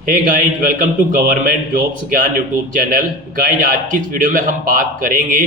Hey guys, welcome to government jobs Gyan YouTube channel. Guys, आज की इस वीडियो में हम बात करेंगे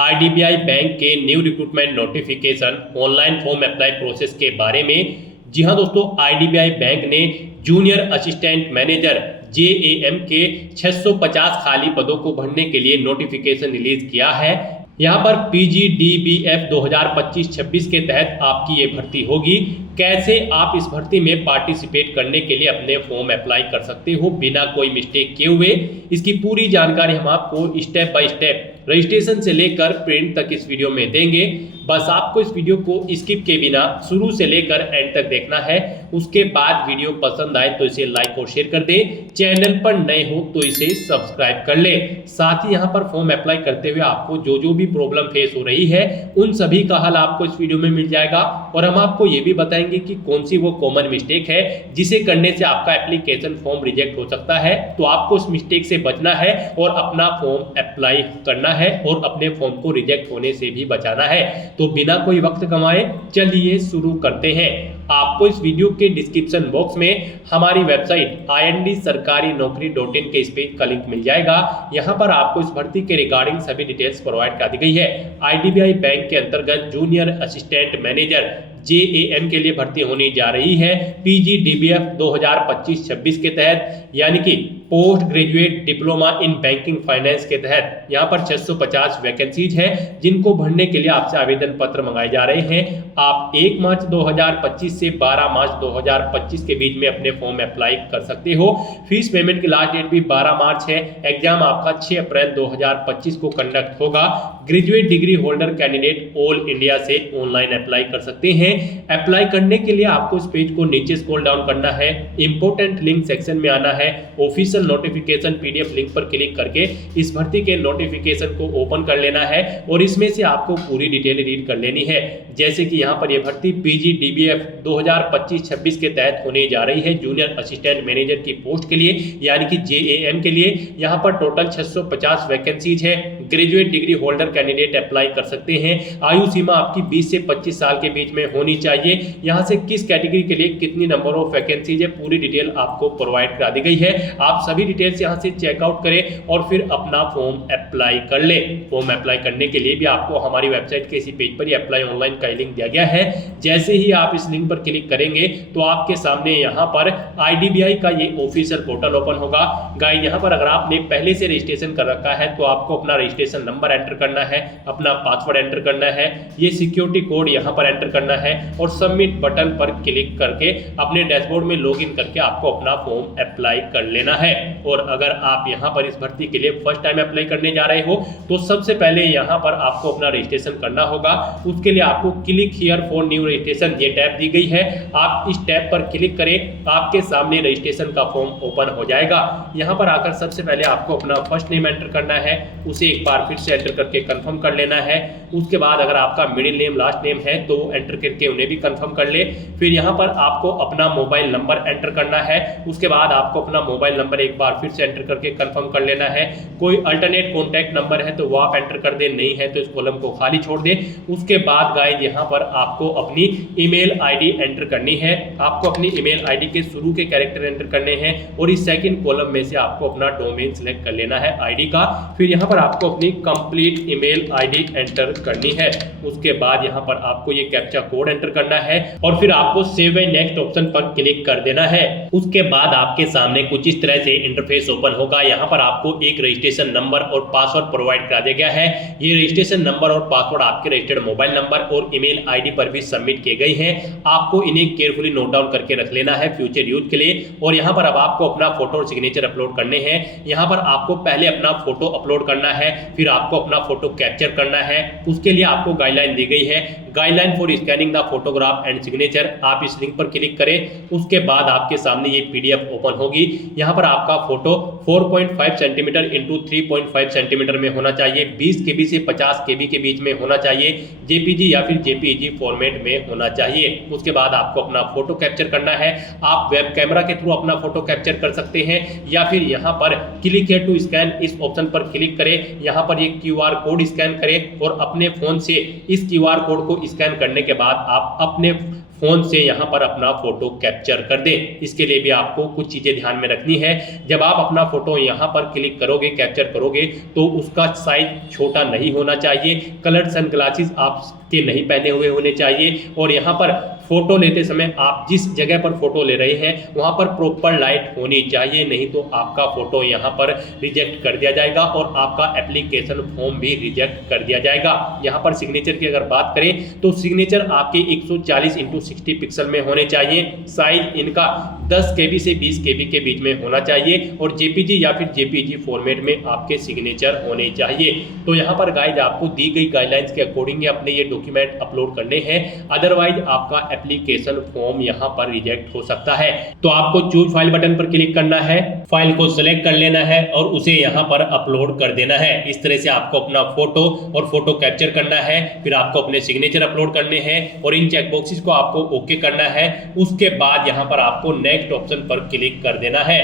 आईडीबीआई बैंक के new recruitment notification online form apply process के बारे में। जी हाँ दोस्तों, आईडीबीआई बैंक ने जूनियर असिस्टेंट मैनेजर जेएएम के 650 खाली पदों को भरने के लिए नोटिफिकेशन रिलीज किया है। यहाँ पर पीजीडीबीएफ 2025-26 के तहत आपकी ये भर्ती होगी। कैसे आप इस भर्ती में पार्टिसिपेट करने के लिए अपने फॉर्म अप्लाई कर सकते हो बिना कोई मिस्टेक किए हुए, इसकी पूरी जानकारी हम आपको स्टेप बाय स्टेप रजिस्ट्रेशन से लेकर प्रिंट तक इस वीडियो में देंगे। बस आपको इस वीडियो को स्किप के बिना शुरू से लेकर एंड तक देखना है। उसके बाद वीडियो पसंद आए तो इसे लाइक और शेयर कर दें। चैनल पर नए हो तो इसे सब्सक्राइब कर ले। साथ ही यहाँ पर फॉर्म अप्लाई करते हुए आपको जो जो भी प्रॉब्लम फेस हो रही है उन सभी का हल आपको इस वीडियो में मिल जाएगा। और हम आपको ये भी बताएंगे कि कौन सी वो कॉमन मिस्टेक है जिसे करने से आपका एप्लीकेशन फॉर्म रिजेक्ट हो सकता है। तो आपको उस मिस्टेक से बचना है और अपना फॉर्म अप्लाई करना है और अपने फॉर्म को रिजेक्ट होने से भी बचाना है। तो बिना कोई वक्त गंवाए चलिए शुरू करते हैं। आपको इस वीडियो के डिस्क्रिप्शन बॉक्स में हमारी वेबसाइट ind-sarkarinokri.in के इस पेज का लिंक मिल जाएगा। यहाँ पर आपको इस भर्ती के रिगार्डिंग सभी डिटेल्स प्रोवाइड कर दी गई है। आईडीबीआई बैंक के अंतर्गत जूनियर असिस्टेंट मैनेजर जेएएम के लिए भर्ती होने जा रही है पीजीडीबीएफ 2025-26 के तहत, यानी कि post graduate diploma in banking finance के तहत। यहाँ पर 650 वैकेंसीज है जिनको भरने के लिए आपसे आवेदन पत्र मंगाए जा रहे हैं। आप 1 मार्च 2025 से 12 मार्च 2025 के बीच में अपने फॉर्म अप्लाई कर सकते हो। फीस पेमेंट की लास्ट डेट भी 12 मार्च है। एग्जाम आपका 6 अप्रैल 2025 को कंडक्ट होगा। Graduate degree holder candidate all India से ऑनलाइन अप्लाई कर सकते हैं। अप्लाई करने के लिए आपको इस पेज को नीचे स्क्रॉल डाउन करना है, इंपोर्टेंट लिंक सेक्शन में आना है, ऑफिशियल नोटिफिकेशन पीडीएफ लिंक पर क्लिक करके इस भर्ती के नोटिफिकेशन को ओपन कर लेना है और इसमें से आपको पूरी डिटेल रीड कर लेनी है। जैसे कि यहाँ पर यह भर्ती पीजीडीबीएफ 2025-26 के तहत होने जा रही है जूनियर असिस्टेंट मैनेजर की पोस्ट के लिए, यानी कि जेएएम के लिए। यहाँ पर टोटल 650 वैकेंसीज है। Graduate degree holder candidate apply कर सकते हैं। आयु सीमा आपकी 20 से 25 साल के बीच में होनी चाहिए। यहाँ से किस कैटेगरी के लिए कितनी नंबर ऑफ वैकेंसीज है पूरी डिटेल आपको प्रोवाइड करा दी गई है। आप सभी डिटेल्स यहाँ से चेकआउट करें और फिर अपना फॉर्म अप्लाई कर ले। फॉर्म अप्लाई करने के लिए भी आपको हमारी वेबसाइट के इसी पेज पर ही अप्लाई ऑनलाइन का लिंक दिया गया है। जैसे ही आप इस लिंक पर क्लिक करेंगे तो आपके सामने यहाँ पर आईडीबीआई का ये ऑफिशियल पोर्टल ओपन होगा। गाइस, यहाँ पर अगर आपने पहले से रजिस्ट्रेशन कर रखा है तो आपको अपना रजिस्ट्रेशन नंबर एंटर करना है, अपना पासवर्ड एंटर करना है, ये सिक्योरिटी कोड यहाँ पर एंटर करना है और सबमिट बटन पर क्लिक करके अपने डैशबोर्ड में लॉगिन करके आपको अपना फॉर्म अप्लाई कर लेना है। और अगर आप यहाँ पर इस भर्ती के लिए फर्स्ट टाइम अप्लाई करने जा रहे हो तो सबसे पहले यहाँ पर आपको अपना रजिस्ट्रेशन करना होगा। उसके लिए आपको click here for new registration ये टैब दी गई है। आप इस टैब पर क्लिक करें, आपके सामने रजिस्ट्रेशन का फॉर्म ओपन हो जाएगा। यहाँ पर आकर सबसे पहले आपको अपना फर्स्ट नेम एंटर करना है, उसे एक बार फिर से एंटर करके कंफर्म कर लेना है। उसके बाद अगर आपका मिडिल नेम लास्ट नेम है तो एंटर करके उन्हें भी कंफर्म कर ले। फिर यहाँ पर आपको अपना मोबाइल नंबर एंटर करना है। उसके बाद आपको अपना मोबाइल नंबर एक बार फिर से एंटर करके कंफर्म कर लेना है। कोई अल्टरनेट कॉन्टैक्ट नंबर है तो वो आप एंटर कर दे, नहीं है तो इस कॉलम को खाली छोड़ दे। उसके बाद गाइस यहाँ पर आपको अपनी ईमेल आईडी एंटर करनी है। आपको अपनी ईमेल आईडी के शुरू के कैरेक्टर एंटर करने हैं और इस सेकंड कॉलम में से आपको अपना डोमेन सिलेक्ट कर लेना है आईडी का। फिर यहाँ पर आपको अपनी कंप्लीट ईमेल आईडी एंटर करनी है। उसके बाद यहाँ पर आपको ये कैप्चा कोड एंटर करना है और फिर आपको सेव एंड नेक्स्ट ऑप्शन पर क्लिक कर देना है। उसके बाद आपके सामने कुछ इस तरह से इंटरफेस ओपन होगा। यहाँ पर आपको एक रजिस्ट्रेशन नंबर और पासवर्ड प्रोवाइड करा दिया गया है। ये रजिस्ट्रेशन नंबर और पासवर्ड आपके रजिस्टर्ड मोबाइल नंबर और ईमेल आईडी पर भी सबमिट किए गए हैं। आपको इन्हें केयरफुली नोट डाउन करके रख लेना है फ्यूचर यूज के लिए। और यहाँ पर अब आपको अपना फोटो और सिग्नेचर अपलोड करने हैं। यहाँ पर आपको पहले अपना फोटो अपलोड करना है, फिर आपको अपना फोटो कैप्चर करना है। उसके लिए आपको गाइडलाइन दी गई है, guideline for scanning the photograph and signature. आप इस लिंक पर क्लिक करें। उसके बाद आपके सामने ये पीडीएफ ओपन होगी। यहाँ पर आपका फोटो 4.5 सेंटीमीटर इंटू 3.5 सेंटीमीटर में होना चाहिए, 20 केबी से 50 केबी के बीच में होना चाहिए, जेपीजी या फिर जेपीईजी फॉर्मेट में होना चाहिए। उसके बाद आपको अपना फोटो कैप्चर करना है। आप वेब कैमरा के थ्रू अपना फोटो कैप्चर कर सकते हैं या फिर यहाँ पर क्लिक हियर टू स्कैन इस ऑप्शन पर क्लिक करें। यहाँ पर ये क्यूआर कोड स्कैन करें और अपने फोन से इस क्यूआर कोड को स्कैन करने के बाद आप अपने फ़ोन से यहाँ पर अपना फ़ोटो कैप्चर कर दें। इसके लिए भी आपको कुछ चीज़ें ध्यान में रखनी है। जब आप अपना फ़ोटो यहाँ पर क्लिक करोगे, कैप्चर करोगे, तो उसका साइज छोटा नहीं होना चाहिए। कलर्ड सनग्लासेस आपके नहीं पहने हुए होने चाहिए और यहाँ पर फ़ोटो लेते समय आप जिस जगह पर फ़ोटो ले रहे हैं वहाँ पर प्रॉपर लाइट होनी चाहिए, नहीं तो आपका फ़ोटो यहाँ पर रिजेक्ट कर दिया जाएगा और आपका एप्लीकेशन फॉर्म भी रिजेक्ट कर दिया जाएगा। यहाँ पर सिग्नेचर की अगर बात करें तो सिग्नेचर आपके 140x60 पिक्सल में होने चाहिए। साइज इनका 10 KB से 20 KB के बीच में होना चाहिए और जेपीजी या फिर जेपीजी फॉर्मेट में आपके सिग्नेचर होने चाहिए। तो यहाँ पर गाइज आपको दी गई गाइडलाइंस के अकॉर्डिंग अपने ये डॉक्यूमेंट अपलोड करने हैं, अदरवाइज आपका एप्लीकेशन फॉर्म यहाँ पर रिजेक्ट हो सकता है। तो आपको चूज फाइल बटन पर क्लिक करना है, फाइल को सिलेक्ट कर लेना है और उसे यहाँ पर अपलोड कर देना है। इस तरह से आपको अपना फोटो और फोटो कैप्चर करना है, फिर आपको अपने सिग्नेचर अपलोड करने हैं और इन चेकबॉक्सेस को आपको ओके करना है। उसके बाद यहाँ पर आपको नेक्स्ट ऑप्शन पर क्लिक कर देना है।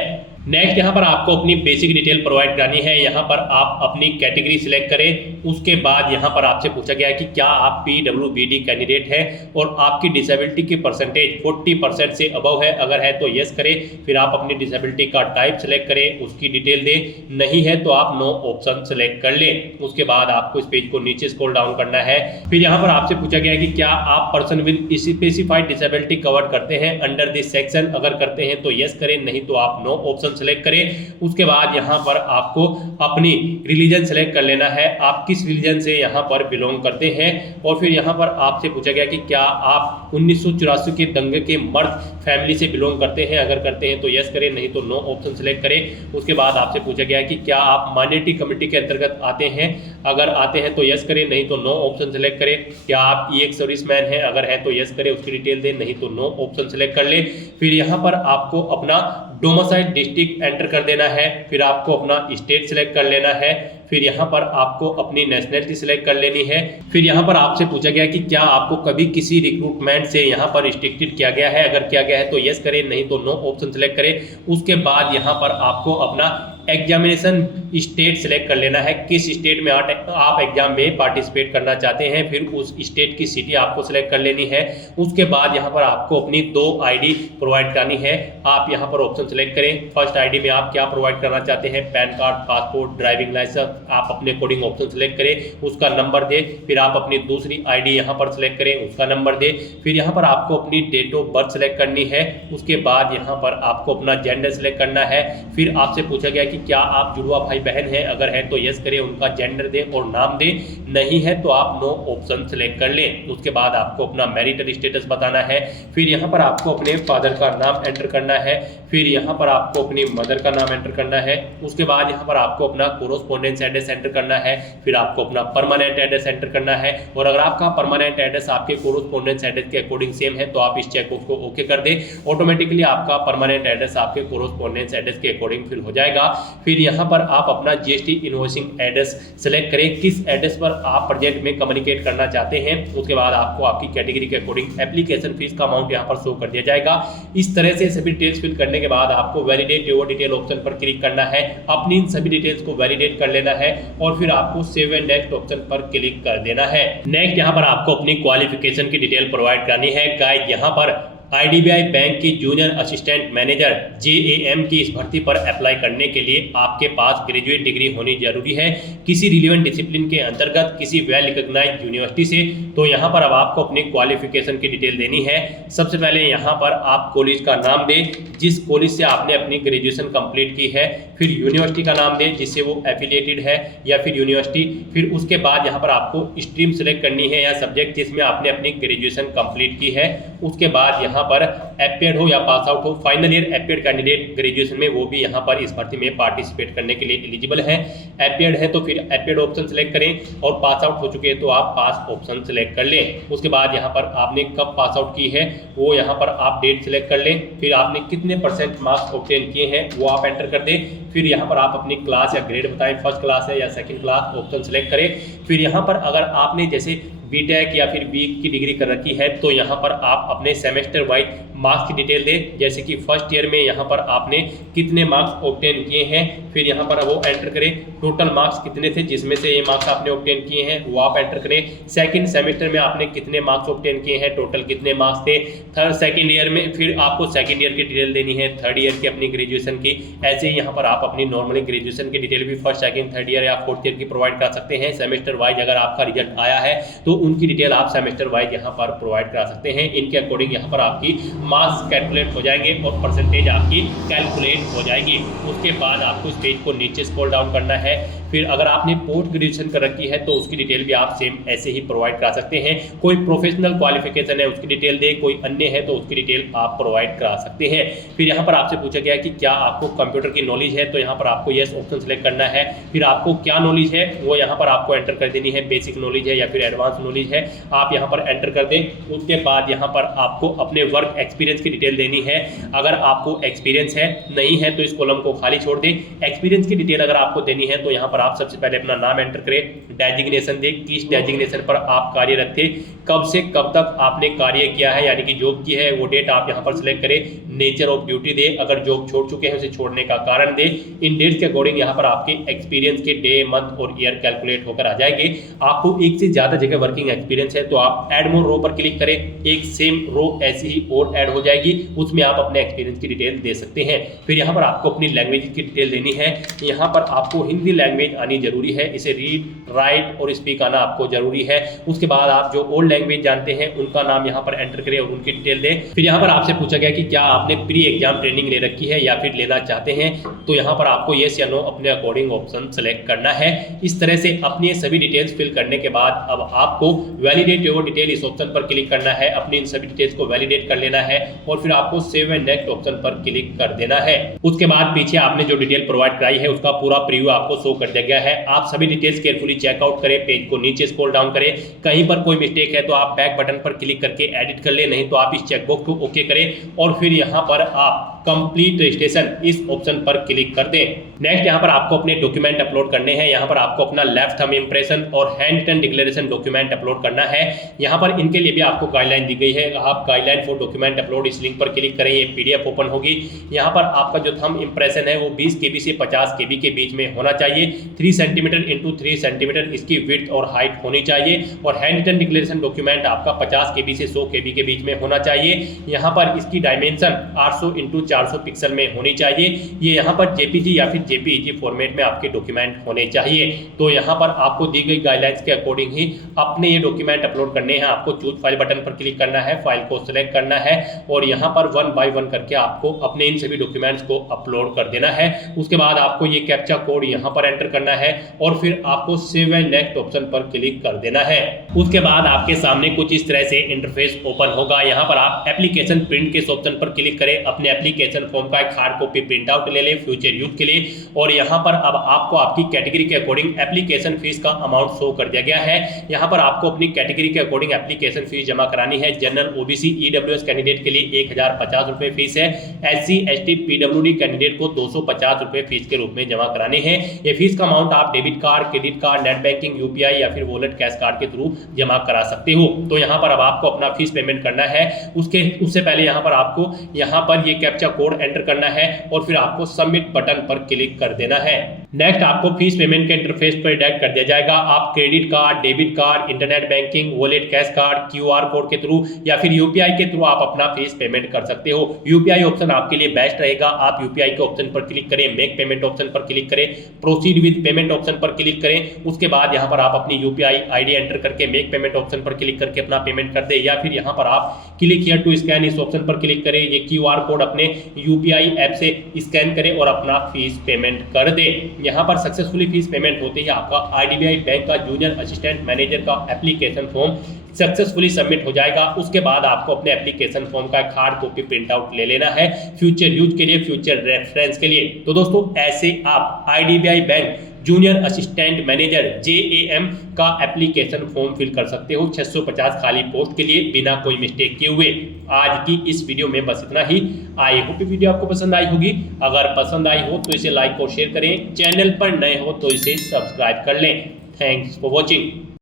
नेक्स्ट यहाँ पर आपको अपनी बेसिक डिटेल प्रोवाइड करानी है। यहाँ पर आप अपनी कैटेगरी सिलेक्ट करें। उसके बाद यहाँ पर आपसे पूछा गया है कि क्या आप PWBD कैंडिडेट हैं और आपकी डिसेबिलिटी की परसेंटेज 40% से अबव है, अगर है तो यस करें। फिर आप अपनी डिसेबिलिटी का टाइप सेलेक्ट करें, उसकी डिटेल दें, नहीं है तो आप नो ऑप्शन सेलेक्ट कर लें। उसके बाद आपको इस पेज को नीचे स्क्रॉल डाउन करना है। फिर यहाँ पर आपसे पूछा गया है कि क्या आप person with specified disability cover करते हैं अंडर दिस सेक्शन, अगर करते हैं तो यस करें, नहीं तो आप नो ऑप्शन सेलेक्ट करें। उसके बाद यहाँ पर आपको अपनी रिलीजन सेलेक्ट कर लेना है, आप किस रिलीजन से यहाँ पर बिलोंग करते हैं। और फिर यहाँ पर आपसे पूछा गया कि क्या आप 1984 के दंगे के मर्द फैमिली से बिलोंग करते हैं, अगर करते हैं तो यस करें, नहीं तो नो ऑप्शन सेलेक्ट करें। उसके बाद आपसे पूछा गया है कि क्या आप माइनॉरिटी कम्युनिटी के अंतर्गत आते हैं, अगर आते हैं तो यस करें, नहीं तो नो ऑप्शन सेलेक्ट करें। क्या आप एक्स सर्विसमैन हैं, अगर है तो यस करें, उसकी डिटेल दें, नहीं तो नो ऑप्शन सेलेक्ट कर ले। फिर यहाँ पर आपको अपना डोमिसाइल डिस्ट्रिक्ट एंटर कर देना है, फिर आपको अपना स्टेट सिलेक्ट कर लेना है, फिर यहाँ पर आपको अपनी नेशनलिटी सिलेक्ट कर लेनी है। फिर यहाँ पर आपसे पूछा गया कि क्या आपको कभी किसी रिक्रूटमेंट से यहाँ पर रिस्ट्रिक्टेड किया गया है, अगर किया गया है तो यस करें, नहीं तो नो ऑप्शन सेलेक्ट करें। उसके बाद यहाँ पर आपको अपना एग्जामिनेशन स्टेट सिलेक्ट कर लेना है, किस स्टेट में आप एग्जाम में पार्टिसिपेट करना चाहते हैं, फिर उस स्टेट की सिटी आपको सिलेक्ट कर लेनी है। उसके बाद यहाँ पर आपको अपनी 2 ID प्रोवाइड करनी है, आप यहाँ पर ऑप्शन सिलेक्ट करें। फर्स्ट ID में आप क्या प्रोवाइड करना चाहते हैं, PAN card, passport, driving licence, आप अपने अकॉर्डिंग ऑप्शन सिलेक्ट करें, उसका नंबर दे। फिर आप अपनी दूसरी ID यहाँ पर सिलेक्ट करें, उसका नंबर दे। फिर यहाँ पर आपको अपनी डेट ऑफ बर्थ सिलेक्ट करनी है। उसके बाद यहाँ पर आपको अपना जेंडर सिलेक्ट करना है। फिर आपसे पूछा गया कि क्या आप जुड़वा भाई बहन हैं, अगर है तो यस करें, उनका जेंडर दें और नाम दें, नहीं है तो आप नो ऑप्शन सिलेक्ट कर लें। उसके बाद आपको अपना मैरिटल स्टेटस बताना है। फिर यहाँ पर आपको अपने फादर का नाम एंटर करना है, फिर यहाँ पर आपको अपनी मदर का नाम एंटर करना है। उसके बाद यहाँ पर आपको अपना कोरोस्पोंडेंस एड्रेस एंटर करना है, फिर आपको अपना परमानेंट एड्रेस एंटर करना है। और अगर आपका परमानेंट एड्रेस आपके कोरोस्पोंडेंस एड्रेस के अकॉर्डिंग सेम है तो आप इस चेकबॉक्स को ओके कर दें, ऑटोमेटिकली आपका परमानेंट एड्रेस आपके कोरोस्पोंडेंस एड्रेस के अकॉर्डिंग फिल हो जाएगा। फिर यहाँ पर आप अपना GST इनवॉइसिंग एड्रेस सेलेक्ट करें, किस एड्रेस पर आप प्रोजेक्ट में कम्युनिकेट करना चाहते हैं। उसके बाद आपको आपकी कैटेगरी के अकॉर्डिंग एप्लीकेशन फीस का अमाउंट यहाँ पर शो कर दिया जाएगा। इस तरह से सभी डिटेल्स फिल करने के बाद आपको वैलिडेट योर डिटेल ऑप्शन पर क्लिक करना है, अपनी इन सभी डिटेल्स को वैलिडेट कर लेना है और फिर आपको सेव एंड नेक्स्ट ऑप्शन पर क्लिक कर देना है। नेक्स्ट यहाँ पर आपको अपनी क्वालिफिकेशन की डिटेल प्रोवाइड करनी है। गाइस यहाँ पर IDBI बैंक की जूनियर असिस्टेंट मैनेजर JAM की इस भर्ती पर अप्लाई करने के लिए आपके पास ग्रेजुएट डिग्री होनी जरूरी है किसी रिलेवेंट डिसिप्लिन के अंतर्गत किसी वेल रिकॉग्नाइज्ड यूनिवर्सिटी से। तो यहाँ पर अब आपको अपनी क्वालिफिकेशन की डिटेल देनी है। सबसे पहले यहाँ पर आप कॉलेज का नाम दें जिस कॉलेज से आपने अपनी ग्रेजुएशन कंप्लीट की है, फिर यूनिवर्सिटी का नाम दें जिससे वो एफिलिएटेड है या फिर यूनिवर्सिटी। फिर उसके बाद यहाँ पर आपको स्ट्रीम सेलेक्ट करनी है या सब्जेक्ट जिसमें आपने अपनी ग्रेजुएशन कंप्लीट की है। उसके बाद यहाँ पर एपियर्ड हो या पास आउट हो, final year appeared candidate graduation में वो भी यहाँ पर इस भर्ती में पार्टिसिपेट करने के लिए एलिजिबल है। एपियर्ड है तो फिर एपियर्ड ऑप्शन सेलेक्ट करें और पास आउट हो चुके हैं तो आप पास ऑप्शन सेलेक्ट कर लें। उसके बाद यहाँ पर आपने कब पास आउट की है वो यहाँ पर आप डेट सेलेक्ट कर लें, फिर आपने कितने % मार्क्स ऑब्टेन किए हैं वो आप एंटर कर दें। फिर यहाँ पर आप अपनी क्लास या ग्रेड बताएं, फर्स्ट क्लास है या सेकंड क्लास, ऑप्शन सेलेक्ट करें। फिर यहाँ पर अगर आपने जैसे बीटेक या फिर बी की डिग्री कर रखी है तो यहाँ पर आप अपने सेमेस्टर वाइज मार्क्स की डिटेल दे, जैसे कि फर्स्ट ईयर में यहाँ पर आपने कितने मार्क्स ऑब्टेन किए हैं, फिर यहाँ पर वो एंटर करें टोटल मार्क्स कितने थे जिसमें से ये मार्क्स आपने ऑब्टेन किए हैं वो आप एंटर करें। सेकंड सेमेस्टर में आपने कितने मार्क्स ऑब्टेन किए हैं, टोटल कितने मार्क्स थे। थर्ड सेकंड ईयर में फिर आपको सेकंड ईयर की डिटेल देनी है, थर्ड ईयर की अपनी ग्रेजुएशन की। ऐसे ही यहाँ पर आप अपनी नॉर्मली ग्रेजुएशन की डिटेल भी फर्स्ट सेकंड थर्ड ईयर या फोर्थ ईयर की प्रोवाइड कर सकते हैं। सेमेस्टर वाइज अगर आपका रिजल्ट आया है तो उनकी डिटेल आप सेमेस्टर वाइज यहाँ पर प्रोवाइड करा सकते हैं। इनके अकॉर्डिंग यहाँ पर आपकी मार्क्स कैलकुलेट हो जाएंगे और परसेंटेज आपकी कैलकुलेट हो जाएगी। उसके बाद आपको इस पेज को नीचे स्क्रॉल डाउन करना है। फिर अगर आपने पोस्ट ग्रेजुएशन कर रखी है तो उसकी डिटेल भी आप सेम ऐसे ही प्रोवाइड करा सकते हैं। कोई प्रोफेशनल क्वालिफिकेशन है उसकी डिटेल दे, कोई अन्य है तो उसकी डिटेल आप प्रोवाइड करा सकते हैं। फिर यहाँ पर आपसे पूछा गया कि क्या आपको कंप्यूटर की नॉलेज है, तो यहाँ पर आपको येस ऑप्शन सेलेक्ट करना है। फिर आपको क्या नॉलेज है वो यहाँ पर आपको एंटर कर देनी है, बेसिक नॉलेज है या फिर एडवांस नॉलेज है, आप यहाँ पर एंटर कर दें। उसके बाद यहाँ पर आपको अपने वर्क एक्सपीरियंस की डिटेल देनी है। अगर आपको एक्सपीरियंस है नहीं है तो इस कॉलम को खाली छोड़ दें। एक्सपीरियंस की डिटेल अगर आपको देनी है तो यहाँ पर आप सबसे पहले अपना नाम एंटर करें, डेजिग्नेशन दें, किस डेजिग्नेशन पर आप कार्यरत थे, कब से कब तक आपने कार्य किया है यानी कि जॉब की है वो डेट आप यहाँ पर सिलेक्ट करें। नेचर ऑफ ड्यूटी दे, अगर जॉब छोड़ चुके हैं उसे छोड़ने का कारण दे। इन डेट्स के अकॉर्डिंग यहाँ पर आपके एक्सपीरियंस के डे मंथ और ईयर कैलकुलेट होकर आ जाएंगे। आपको एक से ज्यादा जगह वर्किंग एक्सपीरियंस है तो आप ऐड मोर रो पर क्लिक करें, एक सेम रो ऐसी ही और ऐड हो जाएगी, उसमें आप अपने एक्सपीरियंस की डिटेल दे सकते हैं। फिर यहाँ पर आपको अपनी लैंग्वेज की डिटेल देनी है। यहाँ पर आपको हिंदी लैंग्वेज आनी जरूरी है, इसे रीड राइट और स्पीक आना आपको जरूरी है। उसके बाद आप जो ओल्ड लैंग्वेज जानते हैं उनका नाम यहाँ पर एंटर करें और उनकी डिटेल दें। फिर यहाँ पर आपसे पूछा गया कि क्या आपने प्री एग्जाम ट्रेनिंग ले रखी है या फिर लेना चाहते हैं, तो यहाँ पर आपको येस या नो अपने अकॉर्डिंग ऑप्शन सेलेक्ट करना है। इस तरह से अपनी सभी डिटेल्स फिल करने के बाद अब आपको वैलिडेट योर डिटेल इस ऑप्शन पर क्लिक करना है, अपनी इन सभी डिटेल्स को वैलिडेट कर लेना है और फिर आपको सेव एंड नेक्स्ट ऑप्शन पर क्लिक कर देना है। उसके बाद पीछे आपने जो डिटेल प्रोवाइड कराई है उसका पूरा प्रीव्यू आपको शो कर दिया गया है। आप सभी डिटेल्स केयरफुली चेकआउट करें, पेज को नीचे स्क्रॉल डाउन करें, कहीं पर कोई मिस्टेक है तो आप बैक बटन पर क्लिक करके एडिट कर ले, नहीं तो आप इस चेकबॉक्स को ओके करें और फिर यहाँ पर आप कंप्लीट रजिस्ट्रेशन इस ऑप्शन पर क्लिक कर दें। नेक्स्ट यहाँ पर आपको अपने डॉक्यूमेंट अपलोड करने हैं। यहाँ पर आपको अपना लेफ्ट थंब इंप्रेशन और hand written declaration document upload करना है। यहाँ पर इनके लिए भी आपको गाइडलाइन दी गई है, आप गाइडलाइन फॉर डॉक्यूमेंट अपलोड इस लिंक पर क्लिक करें, ये पीडीएफ ओपन होगी। यहाँ पर आपका जो थंब इंप्रेशन है वो 20 KB से 50 KB के बीच में होना चाहिए, 3 सेंटीमीटर इंटू 3 सेंटीमीटर इसकी विड्थ और हाइट होनी चाहिए और हैंड रिटन डिक्लेरेशन डॉक्यूमेंट आपका 50 KB से 100 KB के बीच में होना चाहिए। यहाँ पर इसकी डायमेंशन 800 इंटू 400 पिक्सल में होनी चाहिए। ये यहाँ पर जेपीजी या फिर जेपीईजी फॉर्मेट में आपके डॉक्यूमेंट होने चाहिए। तो यहाँ पर आपको दी गई गाइडलाइंस के अकॉर्डिंग ही अपने ये डॉक्यूमेंट अपलोड करने हैं। आपको चूज फाइल बटन पर क्लिक करना है, फाइल को सिलेक्ट करना है और यहाँ पर 1 बाय 1 करके आपको अपने इन सभी डॉक्यूमेंट्स को अपलोड कर देना है। उसके बाद आपको ये कैप्चा कोड यहाँ पर एंटर करना है और फिर आपको सेव एंड नेक्स्ट ऑप्शन पर क्लिक कर देना है। उसके बाद आपके सामने कुछ इस तरह से इंटरफेस ओपन होगा। यहाँ पर आप एप्लीकेशन प्रिंट के ऑप्शन पर क्लिक करें, अपने एप्लीकेशन फॉर्म का एक हार्ड कॉपी प्रिंट आउट ले लें फ्यूचर यूज के लिए और यहाँ पर अब आपको आपकी कैटेगरी के अकॉर्डिंग एप्लीकेशन फीस का अमाउंट शो कर दिया गया है। यहाँ पर आपको अपनी कैटेगरी के अकॉर्डिंग एप्लीकेशन फीस जमा करानी है। जनरल ओबीसी ईडब्ल्यूएस कैंडिडेट के लिए 1050 रुपये फीस है। एससी एसटी पीडब्ल्यूडी कैंडिडेट को 250 रुपये फीस के रूप में जमा करानी है। ये फीस का अमाउंट आप debit card, credit card, net banking, UPI या फिर वॉलेट कैश कार्ड के थ्रू जमा करा सकते हो। तो यहाँ पर अब आपको अपना फीस पेमेंट करना है। उससे पहले यहाँ पर आपको यहाँ पर ये कैप्चा कोड एंटर करना है और फिर आपको सबमिट बटन पर क्लिक कर देना है। नेक्स्ट आपको फीस पेमेंट के इंटरफेस पर डायरेक्ट कर दिया जाएगा। आप credit card, debit card, internet banking, wallet cash card, QR code के थ्रू या फिर यूपीआई के थ्रू आप अपना फीस पेमेंट कर सकते हो। यूपीआई ऑप्शन आपके लिए बेस्ट रहेगा। आप यूपीआई के ऑप्शन पर क्लिक करें, मेक पेमेंट ऑप्शन पर क्लिक करें, प्रोसीड विद पेमेंट ऑप्शन पर क्लिक करें। उसके बाद यहाँ पर आप अपनी यूपीआई आईडी एंटर करके मेक पेमेंट ऑप्शन पर क्लिक करके अपना पेमेंट कर दे, या फिर यहाँ पर आप क्लिक हियर टू स्कैन इस ऑप्शन पर क्लिक करें। ये क्यूआर कोड अपने यूपीआई ऐप से स्कैन करें और अपना फीस पेमेंट कर दे। यहाँ पर सक्सेसफुली फीस पेमेंट होते ही आपका आईडीबीआई बैंक का जूनियर असिस्टेंट मैनेजर का एप्लीकेशन फॉर्म सक्सेसफुली सबमिट हो जाएगा। उसके बाद आपको अपने एप्लीकेशन फॉर्म का हार्ड कॉपी प्रिंट आउट ले लेना है फ्यूचर यूज के लिए, फ्यूचर रेफरेंस के लिए। तो दोस्तों ऐसे आप IDBI bank junior assistant manager JAM का एप्लीकेशन फॉर्म फिल कर सकते हो 650 खाली पोस्ट के लिए बिना कोई मिस्टेक किए हुए। आज की इस वीडियो में बस इतना ही। आई होप वीडियो आपको पसंद आई होगी। अगर पसंद आई हो तो इसे लाइक और शेयर करें, चैनल पर नए हो तो इसे सब्सक्राइब कर लें। Thanks for watching.